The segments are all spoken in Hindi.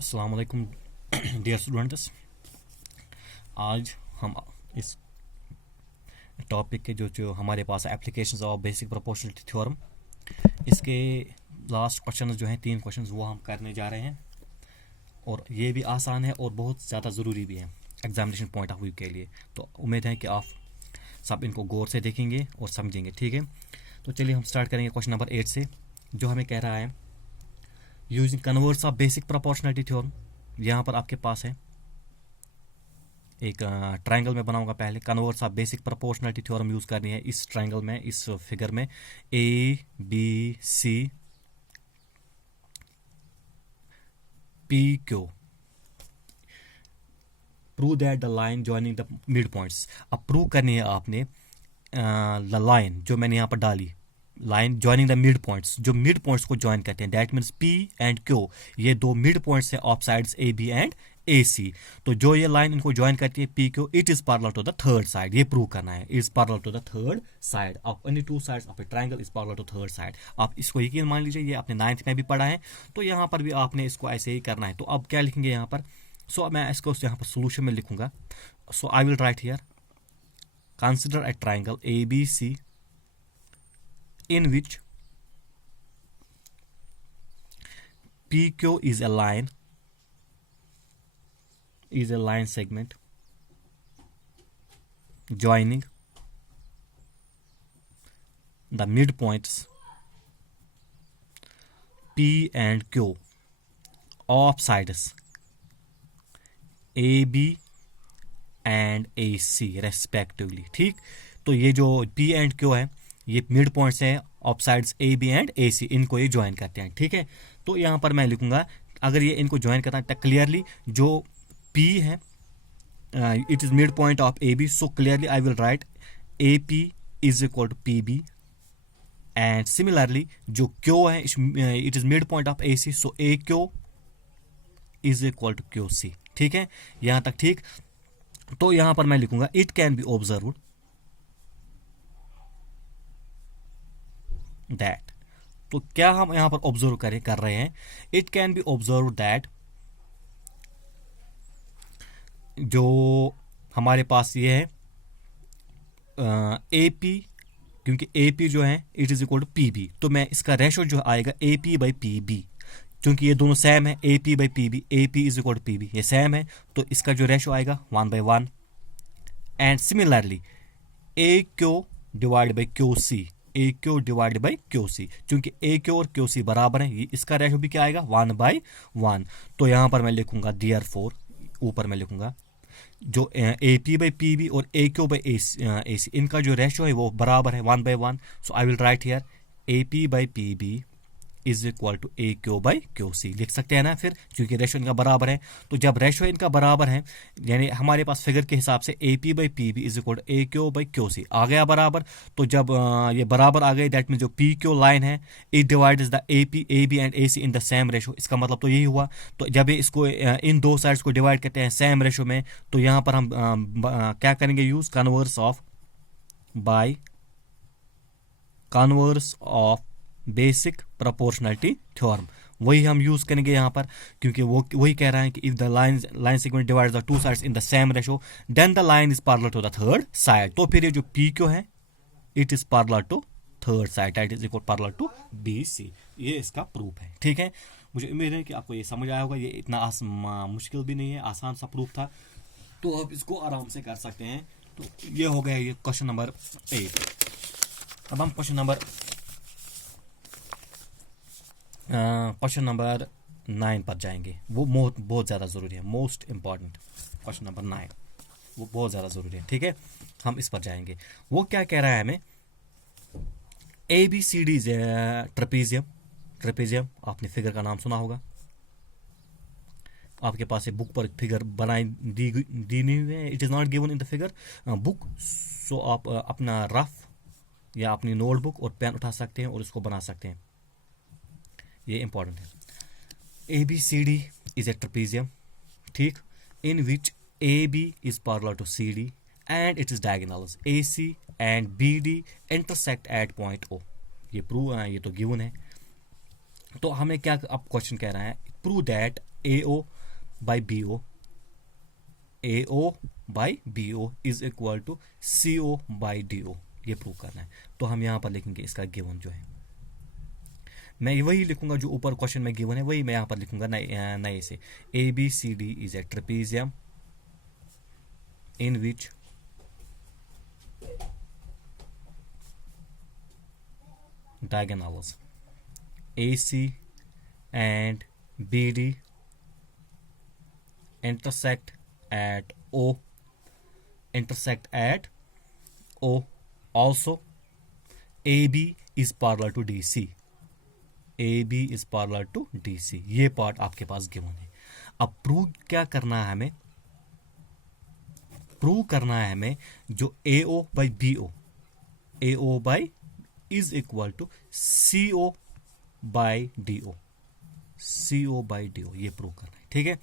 अस्सलाम वालेकुम डियर स्टूडेंट्स। आज हम इस टॉपिक के जो हमारे पास applications of basic proportionality theorem, इसके लास्ट क्वेश्चन जो हैं 3 क्वेश्चन वो हम करने जा रहे हैं। और ये भी आसान है और बहुत ज़्यादा ज़रूरी भी है एग्जामिनेशन पॉइंट ऑफ व्यू के लिए। तो उम्मीद है कि आप सब इनको गौर से देखेंगे और समझेंगे। ठीक है, तो चलिए हम स्टार्ट करेंगे क्वेश्चन नंबर 8 से, जो हमें कह रहा है using converse of basic proportionality theorem. यहाँ पर आपके पास है एक ट्रायंगल में बनाऊंगा। पहले converse of basic proportionality theorem use करनी है इस ट्रायंगल में, इस फिगर में A B C P Q. Prove that the line joining the mid points. अब प्रूव करनी है आपने द लाइन जो मैंने यहाँ पर डाली, line joining the mid points, जो मिड पॉइंट्स को ज्वाइन करते हैं, that means P and Q. ये दो मिड पॉइंट्स है of sides A B and A C. तो जो ये लाइन इनको ज्वाइन करती है P Q, it is parallel to the third side. ये प्रूव करना है, is parallel to the third side of any two sides of a triangle is parallel to third side. आप इसको यकीन मान लीजिए, ये आपने 9th में भी पढ़ा है, तो यहाँ पर भी आपने इसको ऐसे ही करना है। तो अब क्या लिखेंगे यहाँ पर? सो मैं इसको यहाँ पर सोल्यूशन में लिखूंगा। So I will write here, consider a triangle ABC in which PQ is a line segment joining the midpoints P and Q of sides AB and A C respectively. ठीक, तो ये जो पी एंड क्यू है ये मिड पॉइंट्स हैं of sides A B and A C, इनको ये ज्वाइन करते हैं। ठीक है, तो यहाँ पर मैं लिखूंगा, अगर ये इनको ज्वाइन करता है क्लियरली जो पी है it is mid point of A B, so clearly I will write A P is equal to P B. And similarly जो क्यू है it is mid point of A C, so A Q is equal to Q C. ठीक है, यहाँ तक ठीक। तो यहां पर मैं लिखूंगा it can be observed that. तो क्या हम यहां पर ऑब्जर्व कर रहे हैं? It can be observe that जो हमारे पास ये है ए पी, क्योंकि ए पी जो है it is equal to P B, तो मैं इसका रेशो जो आएगा A P by P B, क्योंकि ये दोनों सेम है, A P by P B, A P is equal to P B, ये सेम है, तो इसका जो रेशो आएगा 1/1। And similarly A Q divide by Q C, A Q divide by Q C, क्योंकि ए क्यू और क्यू सी बराबर है, इसका रेशो भी क्या आएगा 1/1। तो यहां पर मैं लिखूंगा देयरफॉर, ऊपर मैं लिखूंगा जो A P by P B और ए क्यू बाई ए सी, इनका जो रेशो है वो बराबर है 1/1। So I will write here A P by P B is equal to A Q by Q C, लिख सकते हैं ना फिर, क्योंकि रेशो इनका बराबर है। तो जब रेशो इनका बराबर है, यानी हमारे पास फिगर के हिसाब से A P by P B is equal to A Q by Q C आ गया बराबर। तो जब ये बराबर आ गए, दैट मीन जो पी क्यू लाइन है it divides the A P A B and A C in the same ratio. इसका मतलब तो यही हुआ। तो जब ये इसको इन दो साइड्स को डिवाइड करते हैं सेम रेशो में, तो यहाँ पर हम क्या करेंगे use converse of bye converse of basic proportionality theorem, वही हम यूज करेंगे यहाँ पर, क्योंकि वो वही कह रहा है कि if the line segment divides the two sides in the same ratio then the line is parallel to the third side. तो फिर ये जो पी क्यू है it is parallel to third side, that is equal parallel to B C. ये इसका प्रूफ है। ठीक है, मुझे उम्मीद है कि आपको ये समझ आया होगा। ये इतना मुश्किल भी नहीं है, आसान सा प्रूफ था, तो आप इसको आराम से कर सकते हैं। तो ये हो गया ये क्वेश्चन नंबर 8। अब हम क्वेश्चन नंबर 9 पर जाएंगे। वो बहुत ज़्यादा ज़रूरी है, मोस्ट इंपॉर्टेंट क्वेश्चन नंबर 9, वो बहुत ज़्यादा ज़रूरी है। ठीक है, हम इस पर जाएंगे। वो क्या कह रहा है हमें, A B C D trapezium आपने फिगर का नाम सुना होगा, आपके पास एक बुक पर फिगर बनाई दी नहीं हुई है, it is not given in the figure book. So आप अपना रफ या अपनी नोटबुक और पेन उठा सकते हैं और इसको बना सकते हैं, ये इंपॉर्टेंट है। A B C D is a trapezium, ठीक, in which A B is parallel to C D and it is diagonals A C and B D intersect at point O. ये तो गिवन है। तो हमें क्या अब क्वेश्चन कह रहा है, prove that AO by BO, AO by BO is equal to CO by DO, ये प्रूव करना है। तो हम यहाँ पर लिखेंगे इसका गिवन जो है, मैं वही लिखूंगा जो ऊपर क्वेश्चन में गिवन है, वही मैं यहाँ पर लिखूंगा नए से। ABCD is a trapezium in which diagonals AC and BD intersect at O, Also AB is parallel to DC, AB is parallel to DC, ये पार्ट आपके पास गिवन है। अब प्रूव क्या करना है हमें, प्रूव करना है हमें जो AO by BO, AO by is equal to CO by DO, CO by DO, ये प्रूव करना है। ठीक है,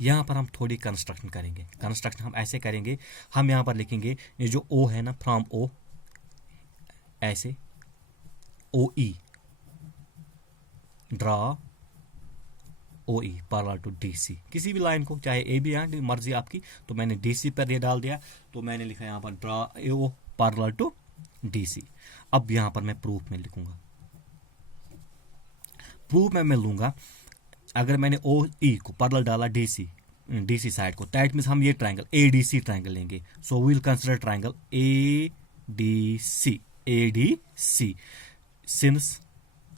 यहाँ पर हम थोड़ी कंस्ट्रक्शन करेंगे। कंस्ट्रक्शन हम ऐसे करेंगे, हम यहाँ पर लिखेंगे ये जो O है ना, फ्रॉम O ऐसे OE, draw OE parallel to DC, किसी भी लाइन को, चाहे AB या मर्जी आपकी। तो मैंने DC पर ये डाल दिया, तो मैंने लिखा यहाँ पर draw AO parallel to DC। अब यहाँ पर मैं प्रूफ में लिखूंगा, प्रूफ में मैं लूंगा अगर मैंने OE को पैरेलल डाला DC साइड को, दैट मीन्स हम ये ट्रायंगल ADC ट्रायंगल लेंगे। So we will consider triangle ADC since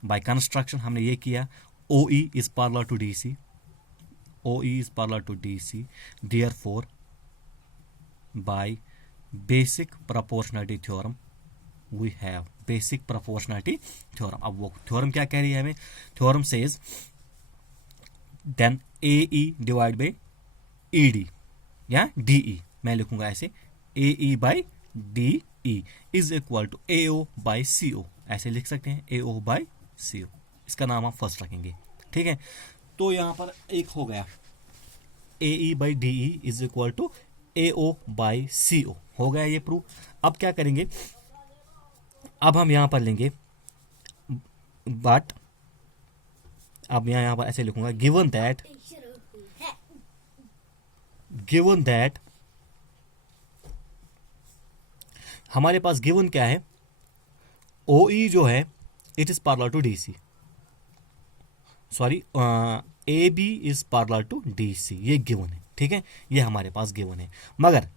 by construction हमने ये किया OE is parallel to DC, OE is parallel to DC, therefore by basic proportionality theorem we have basic proportionality theorem। अब वो थ्योरम क्या कह रही है हमें, theorem says then AE divide by ED या DE, मैं लिखूंगा ऐसे AE by DE is equal to AO by CO, ऐसे लिख सकते हैं AO बाई CO, इसका नाम आप फर्स्ट रखेंगे। ठीक है, तो यहां पर एक हो गया AE by DE is equal to AO by CO, हो गया ये प्रूफ। अब क्या करेंगे, अब हम यहां पर लेंगे बट, अब यहां पर ऐसे लिखूंगा गिवन दैट हमारे पास गिवन क्या है, OE जो है it is parallel to DC, sorry AB is parallel to DC, ये गिवन है। ठीक है, ये हमारे पास गिवन है, मगर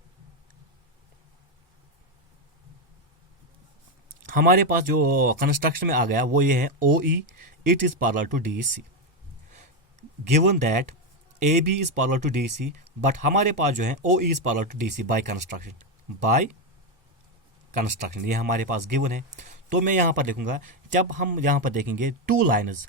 हमारे पास जो कंस्ट्रक्शन में आ गया वो ये है OE it is parallel to DC, given that AB is parallel to DC, but हमारे पास जो है OE is parallel to DC by construction, ये हमारे पास गिवन है। तो मैं यहां पर लिखूंगा, जब हम यहां पर देखेंगे टू लाइन्स,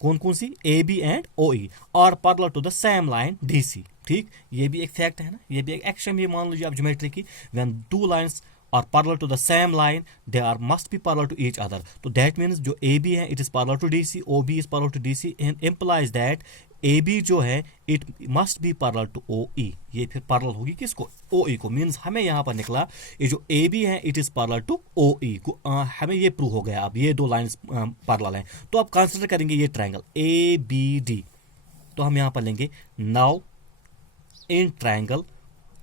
कौन कौन सी, AB एंड OE और parallel to the same line DC। ठीक, ये भी एक फैक्ट है ना, ये भी एक एक्शन, ये मान लीजिए आप ज्योमेट्री की, when two lines are parallel to the same line they are must be parallel to each other. तो दैट मीन्स जो AB है it is parallel to DC, OB is parallel to DC and implies that AB जो है it must be parallel to OE, ये फिर पैरेलल होगी किसको, OE को। मीन्स हमें यहाँ पर निकला ये जो AB है it is parallel to OE को, हमें ये प्रूव हो गया। अब ये दो लाइंस पैरेलल हैं, तो अब कंसीडर करेंगे ये ट्रायंगल ABD, तो हम यहाँ पर लेंगे नाउ इन ट्रायंगल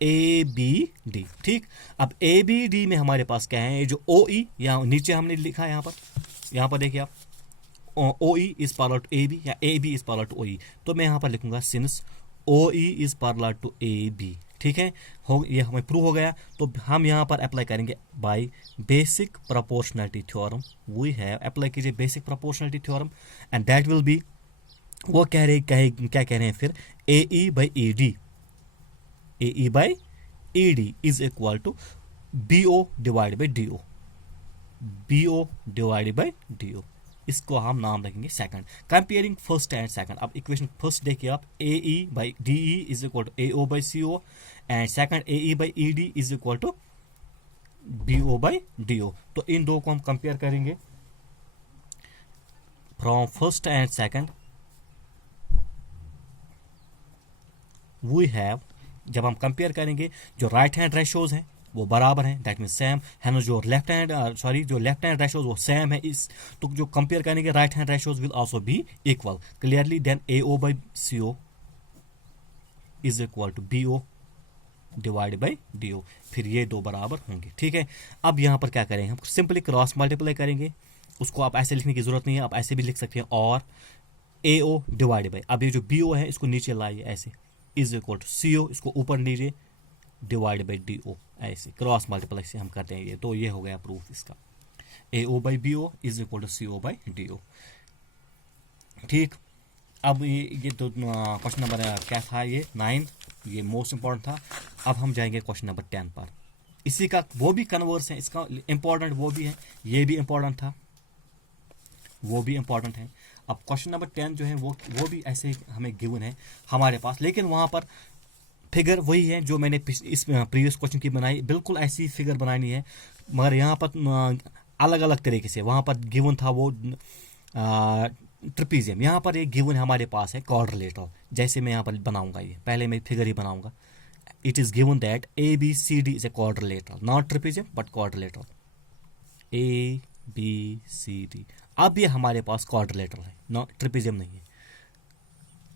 ABD। ठीक, अब ABD में हमारे पास क्या है, ये जो OE यहाँ नीचे हमने लिखा है, यहाँ पर देखिए आप OE is parallel to AB या AB is parallel to OE, तो मैं यहाँ पर लिखूंगा since OE is parallel to AB। ठीक है, ये हमें प्रूव हो गया। तो हम यहाँ पर अप्लाई करेंगे by basic proportionality theorem, we have apply कीजिए basic proportionality theorem and that will be, वो क्या कह रहे हैं फिर, AE by ED is equal to BO divide by DO, BO divide by DO, इसको हम नाम रखेंगे second. Comparing first and second, अब इक्वेशन फर्स्ट देखिए आप, AE by DE is equal to AO by CO and second AE by ED is equal to BO by DO। तो इन दो को हम कंपेयर करेंगे from first and second, we have, जब हम कंपेयर करेंगे जो राइट हैंड रेशियोज हैं वो बराबर हैं, दैट मीन सेम है ना। जो लेफ्ट हैंड जो लेफ्ट हैंड रेशोज वो सेम है, इस तो जो कंपेयर करेंगे right hand ratios will also be equal clearly. Then AO by CO is equal to BO divide by DO, फिर ये दो बराबर होंगे, ठीक है। अब यहाँ पर क्या करेंगे, हम सिंपली क्रॉस मल्टीप्लाई करेंगे, उसको आप ऐसे लिखने की जरूरत नहीं है, आप ऐसे भी लिख सकते हैं, और AO डिवाइड बाई, अब ये जो BO है इसको नीचे लाइए ऐसे, इज इक्वल टू CO, इसको ऊपर लीजिए, डिवाइड बाई DO, ऐसे क्रॉस मल्टीप्लाई से हम करते हैं ये, तो ये हो गया प्रूफ इसका। AO by BO is equal to CO by DO, ठीक। अब ये तो क्वेश्चन नंबर क्या था, ये 9, ये मोस्ट इंपॉर्टेंट था। अब हम जाएंगे क्वेश्चन नंबर 10 पर, इसी का वो भी कन्वर्स है, इसका इंपॉर्टेंट वो भी है, ये भी इंपॉर्टेंट था, वो भी इंपॉर्टेंट है। अब क्वेश्चन नंबर 10 जो है वो भी ऐसे हमें गिवन है हमारे पास, लेकिन वहाँ पर फिगर वही है जो मैंने इस प्रीवियस क्वेश्चन की बनाई, बिल्कुल ऐसी फिगर बनानी है, मगर यहाँ पर अलग अलग तरीके से। वहाँ पर गिवन था वो ट्रिपीजियम, यहाँ पर एक गिवन हमारे पास है क्वाड्रिलेटरल। जैसे मैं यहाँ पर बनाऊंगा, ये पहले मैं फिगर ही बनाऊंगा। It is given that ABCD is a quadrilateral, not trapezium but quadrilateral, ABCD। अब ये हमारे पास क्वाड्रिलेटरल है, नॉट ट्रिपीजियम नहीं है,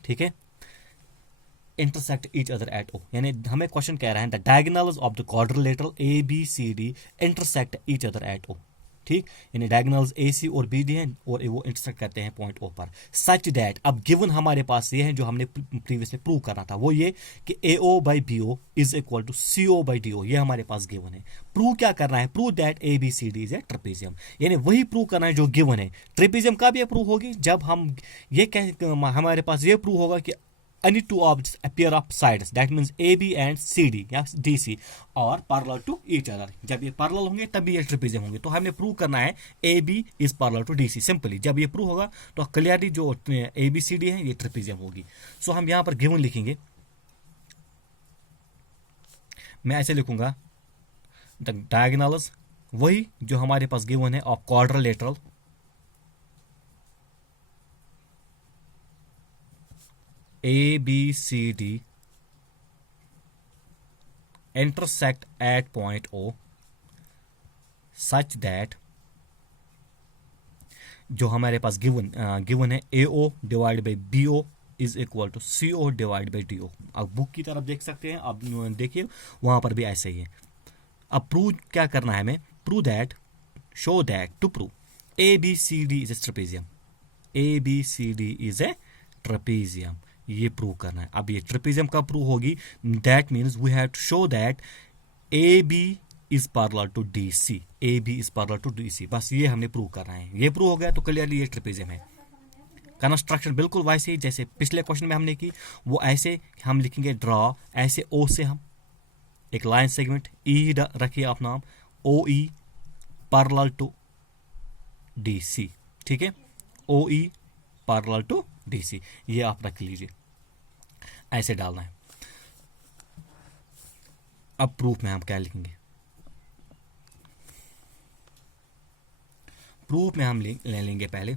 ठीक है। Intersect each other at O, यानी हमें क्वेश्चन कह रहा है the diagonals of the quadrilateral ABCD intersect each other at O, ठीक। यानी डायगोनल्स AC और BD हैं और वो इंटरसेक्ट करते हैं पॉइंट O पर, सच दैट, अब गिवन हमारे पास ये है जो हमने प्रीवियसली प्रूव करना था, वो ये कि AO by BO is equal to CO by DO, ये हमारे पास गिवन है। प्रूव क्या करना है, prove that ABCD is A trapezium, यानी वही प्रूव करना है जो गिवन है। ट्रिपीजियम कब ये प्रूव होगी, जब हम ये हमारे पास ये प्रूव होगा कि any two objects appear of sides, that means AB and CD या DC और parallel to each other, जब ये parallel होंगे तभी ये ट्रिपीजियम होंगे। तो हमने प्रूव करना है AB is parallel to DC, simply जब ये प्रूव होगा तो क्लियरली जो ABCD है ये ट्रिपीजियम होगी। सो हम यहाँ पर गिवन लिखेंगे, मैं ऐसे लिखूंगा द डायगोनल्स, वही जो हमारे पास गिवन है of quadrilateral ABCD intersect at point O such that, जो हमारे पास गिवन है AO divide by BO is equal to CO divide by DO। अब बुक की तरफ देख सकते हैं, अब देखिए वहां पर भी ऐसे ही है। अब प्रूव क्या करना है हमें, prove that, show that, to prove ABCD is a trapezium, ABCD is a trapezium, ये प्रूव करना है। अब ये ट्रेपेजियम कब प्रूव होगी, that means we have to show that AB is parallel to DC, AB is parallel to DC, बस ये हमने प्रूव करना है। ये प्रूव हो गया तो क्लियरली ये ट्रेपेजियम है। कंस्ट्रक्शन बिल्कुल वैसे ही जैसे पिछले क्वेश्चन में हमने की, वो ऐसे हम लिखेंगे ड्रॉ, ऐसे O से हम एक लाइन सेगमेंट E रखिए आप नाम, OE पैरेलल टू DC, ठीक है, OE पैरेलल टू DC, ये आप रख लीजिए, ऐसे डालना है। अब प्रूफ में हम क्या लिखेंगे, प्रूफ में हम ले लेंगे पहले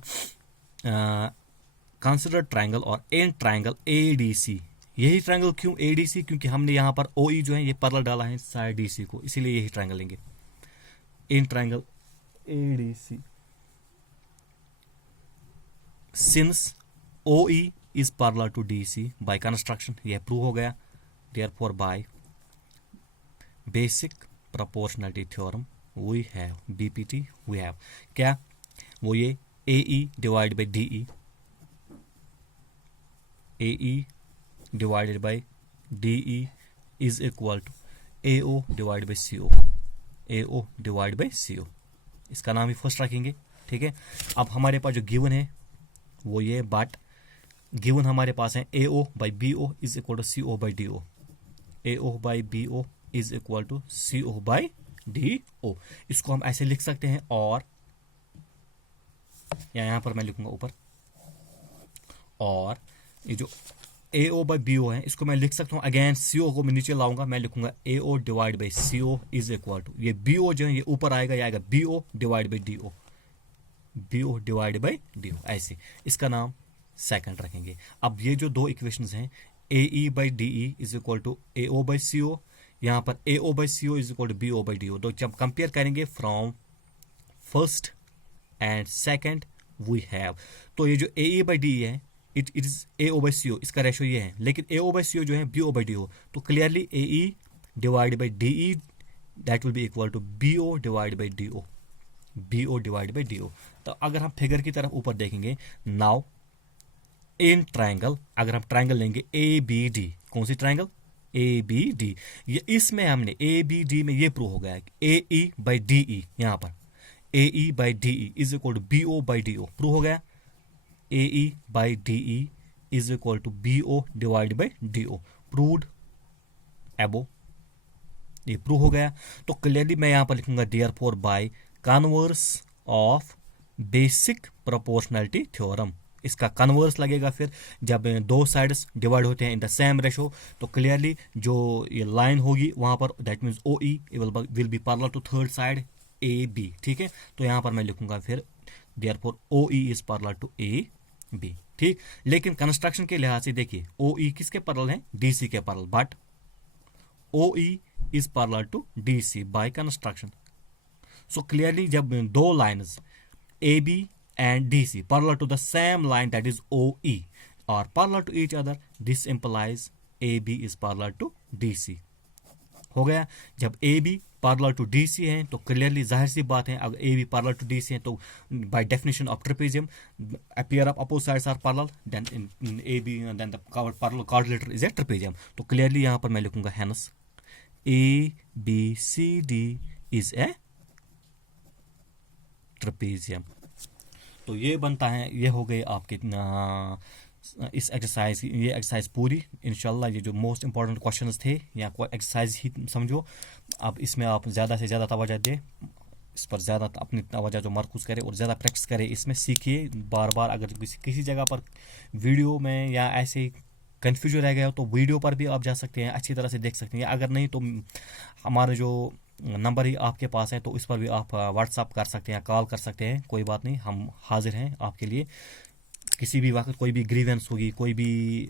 कंसिडर ट्रायंगल और एन ट्रायंगल ADC। यही ट्रायंगल क्यों ADC, क्योंकि हमने यहाँ पर OE जो है ये पैरेलल डाला है साइड DC को, इसीलिए यही ट्रायंगल लेंगे, in triangle ADC। Since OE is parallel to DC by construction, यह प्रूव हो गया। therefore by basic proportionality theorem we have BPT, we have क्या, वो ये AE divided by DE, AE divided by DE is equal to AO divided by CO, AO divided by CO, इसका नाम ही फर्स्ट रखेंगे, ठीक है। अब हमारे पास जो गिवन है वो ये, बट गिवन हमारे पास है AO by BO is equal to CO by DO, AO by BO is equal to CO by DO। इसको हम ऐसे लिख सकते हैं, और या यहाँ पर मैं लिखूंगा ऊपर, और ये जो AO बाई BO है इसको मैं लिख सकता हूँ, अगेन CO को मैं नीचे लाऊंगा, मैं लिखूंगा AO divide by CO is equal to, ये BO जो है ये ऊपर आएगा, ये आएगा BO divide by DO, BO divide by DO, ऐसे इसका नाम सेकंड रखेंगे। अब ये जो दो इक्वेशंस हैं AE by DE is equal to AO by CO, यहाँ पर AO by CO is equal to BO by DO। तो जब कंपेयर करेंगे from first and second we have, तो ये जो AE बाई DE है it is AO by CO, इसका रेशो ये है। लेकिन AO बाई CO जो है BO बाई DO, तो clearly AE divide by DE that will be equal to BO divide by DO, BO divide by DO। तो अगर हम फिगर की तरफ ऊपर देखेंगे, नाउ इन ट्रायंगल, अगर हम ट्रायंगल लेंगे ABD, कौन सी ट्रायंगल ABD, ये इसमें हमने ABD में ये प्रूव हो गया है कि AE बाई DE, यहाँ पर AE by DE is equal to BO by DO prove हो गया। AE by DE is equal to BO divide by DO proved above, ये प्रूव हो गया। तो क्लियरली मैं यहाँ पर लिखूंगा therefore by converse of basic proportionality theorem. इसका कन्वर्स लगेगा फिर जब दो साइड्स डिवाइड होते हैं इन द सेम रेशो, तो क्लियरली जो ये लाइन होगी वहां पर that means OE will be parallel to third side AB, ठीक है। तो यहाँ पर मैं लिखूंगा फिर therefore OE is parallel to AB, ठीक। लेकिन कंस्ट्रक्शन के लिहाज से देखिए OE किसके पैरेलल है, DC के parallel, but OE is parallel to DC by construction. So clearly जब दो lines AB and DC parallel to the same line that is OE are parallel to each other, this implies AB is parallel to DC। हो गया। जब AB parallel to DC है तो क्लियरली जाहिर सी बात है अगर AB parallel to DC है तो by definition of trapezium a pair of opposite sides are parallel, then in AB then the parallel quadrilateral is a trapezium। तो क्लियरली यहाँ पर मैं लिखूंगा hence ABCD is a trapezium। तो ये बनता है, ये हो गई आपके इस एक्सरसाइज, ये एक्सरसाइज पूरी। इंशाल्लाह ये जो मोस्ट इंपॉर्टेंट क्वेश्चंस थे या कोई एक्सरसाइज ही समझो, अब इसमें आप ज़्यादा से ज़्यादा तवज्जो दें, इस पर ज़्यादा अपनी तवज्जो जो मरकूज़ करें और ज़्यादा प्रैक्टिस करें, इसमें सीखिए बार बार। अगर किसी जगह पर वीडियो में या ऐसे कन्फ्यूजन रह गया हो तो वीडियो पर भी आप जा सकते हैं, अच्छी तरह से देख सकते हैं। अगर नहीं तो हमारे जो नंबर ही आपके पास है तो इस पर भी आप व्हाट्सअप कर सकते हैं, कॉल कर सकते हैं, कोई बात नहीं, हम हाजिर हैं आपके लिए। किसी भी वक्त कोई भी ग्रीवेंस होगी, कोई भी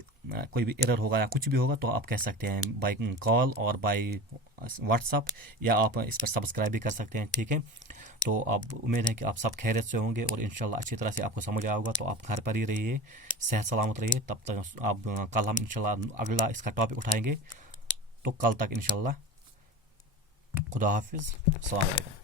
एरर होगा या कुछ भी होगा तो आप कह सकते हैं बाय कॉल और बाय व्हाट्सअप, या आप इस पर सब्सक्राइब भी कर सकते हैं, ठीक है। तो अब उम्मीद है कि आप सब खैरियत से होंगे और इंशाल्लाह अच्छी तरह से आपको समझ आया होगा। तो आप घर पर ही रहिए, सेहत सलामत रहिए। तब तक आप कल हम इंशाल्लाह अगला इसका टॉपिक उठाएंगे। तो कल तक इंशाल्लाह, खुदा हाफिज़, अस्सलाम वालेकुम।